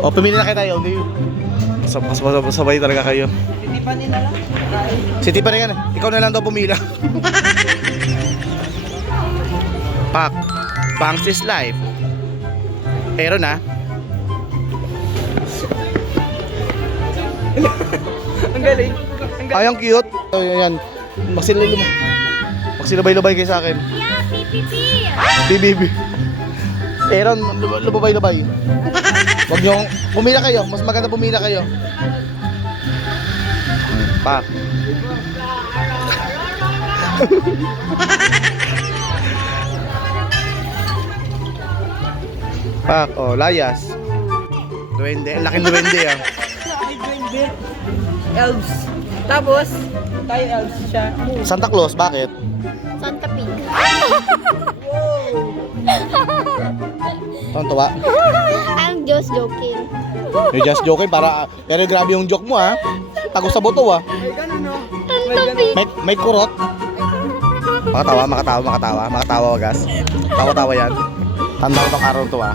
O, pumili na kayo tayo. Hindi. Sabay talaga kayo. Hindi pa nila lang. Si Tipa na yan. Ikaw na lang daw pumila. Pak. Banks is life. Pero na. Ang galing. Ay, ang cute. Ayan. Magsilabay-labay kayo sa akin. Yeah, pipipi. BBB. Pero lubabay-labay. Wag nyo, pumila kayo. Mas maganda pumila kayo. Pak. Pak, oh, layas. Duwende, ang laking duwende ah. Ay, duwende. Elves. Tapos, tayo elves siya. Santa Claus, bakit? Santa Pig. Tontuwa. I'm just joking. You're just joking para, pero grabe yung joke mo ah. Tago sa buto ah. May ganun, no? Santa Pig. May kurot. Makatawa wagas. Tawa-tawa yan. Tanda mo tong araw to ah.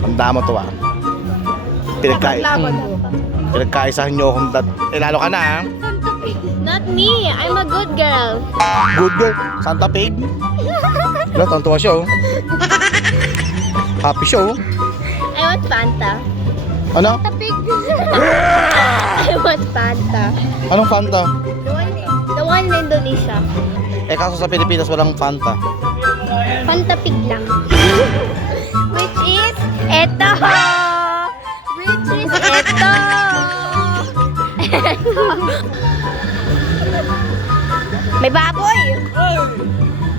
Tanda mo to ah. Pinagkaisahan nyo akong lalo ka na ah. Santa Pig. Not me. I'm a good girl. Good girl. Santa Pig. Wala, tontuwa siya oh. Happy siya oh. I want Fanta. Ano? Santa Pig. I want Fanta. Anong Fanta? The one in Indonesia. Eh kaso sa Pilipinas walang Fanta. Fanta Pig lang. Which is eto. Which is eto. May baboy.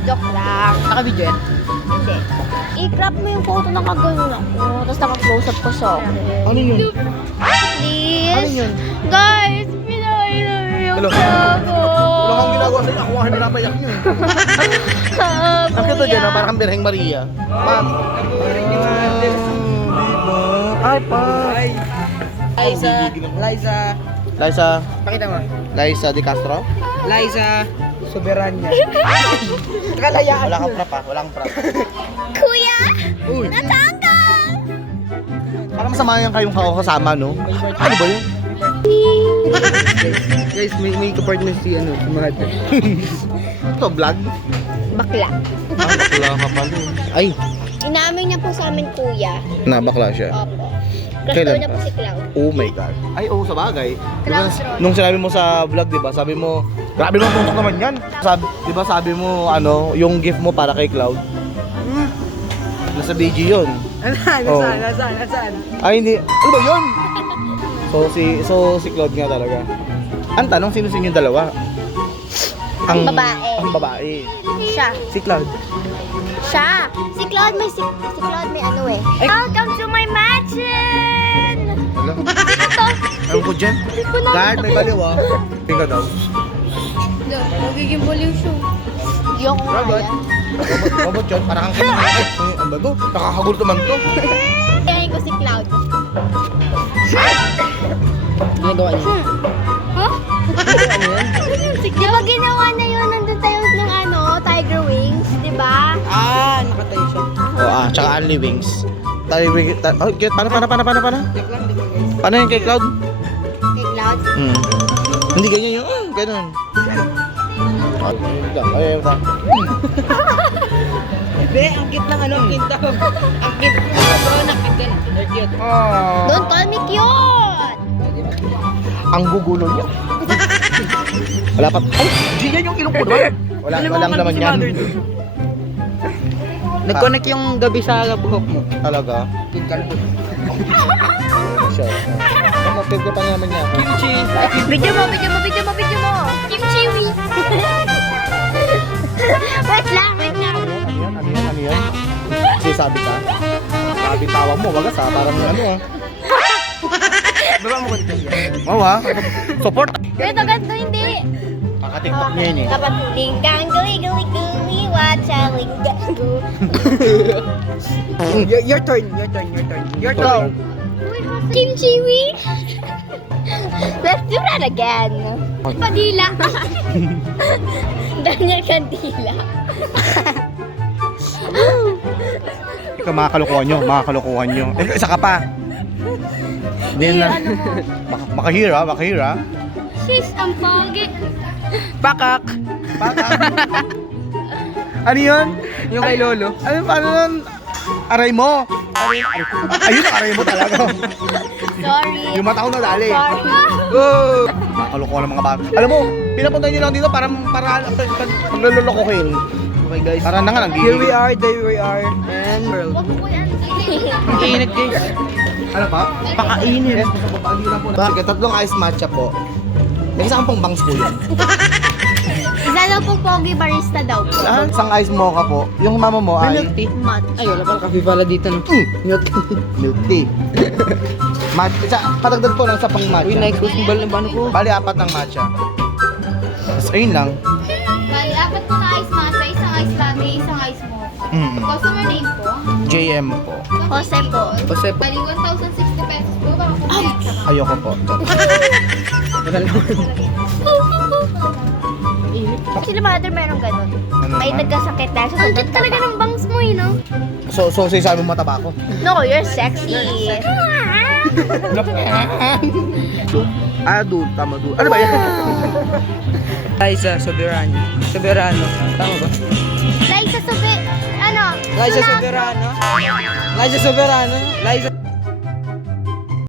Joke lang. Naka-video yan? Hindi. I-crop mo yung photo ng kagano'n ako. Tapos naka-close up ko siya. Ano yun? Please. Ano yun? Guys, pinainom Hello? ako. Wala kang ginagawa sa'yo. Ako ang pinapayak nyo eh. Ang kito dyan, parang kang Birheng Maria. Ma'am. Ay, pa. Ay. Liza. Pakita mo. Liza de Castro? Liza Soberania. Kalayaan. Wala kang prop ah. Wala kang prop. Kuya, Uy. natanggal. Parang masama yan kayong kasama, no? Ano ba yun? Guys, may kapartner si si Mahad. Ito, vlog? Bakla. Ah, bakla ka pala. Ay, Inamin niya po sa amin kuya. bakla siya. Opo. Crush Kailan daw niya pa? po si Cloud. Oh my God. Ay, oo, sa bagay. Cloud Diba, Road. nung sinabi mo sa vlog, di ba? Sabi mo, grabe naman tuntok naman yan. Di ba sabi mo, yung gift mo para kay Cloud? Nasa BG yun. Nasaan? Ay, hindi. Ano ba yun? So si Cloud nga talaga. Ang tanong, sino sa inyo dalawa? Ang babae. Ang babae. Siya. Si Cloud. Siya. Si Cloud may ano eh. Ay. Welcome to my mansion. Wala. Ano to? Ewan ko dyan. Guard, may baliw ah. Tingka daw. Magiging baliw siya. Yung Robot. Robot yun, parang kang kanina. Ay, ano ba to? Nakakagulo naman to. Kaya ko si Cloud. Ginagawa niya. Huh? Di ba ginawa na yun? Nandun tayo ng Tiger Wings, di ba? Nakatayo siya. Oh, tsaka Only Wings. Oh, paano? Joke lang, di ba guys? Paano yung kay Cloud? Kay Cloud. Hindi ganyan yung, ganun. Ay, ito. Hindi, ang cute ng ang cute daw. Ang cute. Ang cute. Don't call me cute! Ang gugulo niya. Wala pa. Ay, di yan yung ilong ko naman. Walang naman yan. Nag-connect yung gabi sa buhok mo. Talaga. Yung kalbo. Siya. Ang mapil ko pa naman niya. Kimchi. Video mo! Kimchi wings! Wait lang! Ano yan? Sabi ka? Sabi tawag mo, wagas ha. Parang ano ah. Baba mo konti yan. Oo ha. Support. Ganito, hindi! Kakatiktok niya yun eh. Dapat linggang, guli, watcha, linggang, Your turn. Kimchi wings! Let's do that again! Padila! Daniel Candila! Ikaw makakalukuhan nyo. Eh, isa ka pa. Hindi na. Ano mo? Makahira, makahira. Sis, ang pogi. Pakak. Ano yun? Yung kay Lolo. Ano, paano yun? Aray mo. Ayun ang aray mo talaga. Sorry. Yung mata ko nadali. Sorry. Oh! Makaloko ng mga bata. Alam mo, pinapunta nyo lang dito para paglululokohin. Okay guys. Para na nga lang. Here we are, there we are. And world. Huwag po yan. Ang init guys. Ano pa? Pakainit. Yes, papapagin lang po. Sige, tatlong ice matcha po. May isang pong bangs po yan. Isa daw po pogi barista daw po. Isang ice mocha po. Yung mama mo May ay milk tea. Mat. Ay, wala pala kape pala dito no. Milk tea. milk tea. Matcha, patagdag po ng isa pang matcha. Uy, naikos mo ba ng ano ko? Bali, 4 ng matcha. Tapos ayun lang. Bali, apat po na ice matcha, isang ice latte, isang ice mocha. Customer name po? JM po. Jose po. Kasi Bali, 1,060 pesos po. Baka po sa Ayoko po. Sila mother meron ganun. Ano May naman? nagkasakit dahil sa sobrang talaga ng bangs mo eh, no? So sabi mo mataba ko. No, you're sexy. Dude, tama dude. Ano ba yan? Liza Soberano. Soberano. Tama ba? Liza Sobe... Ano? Liza Sunat- Soberano. Liza Soberano. Liza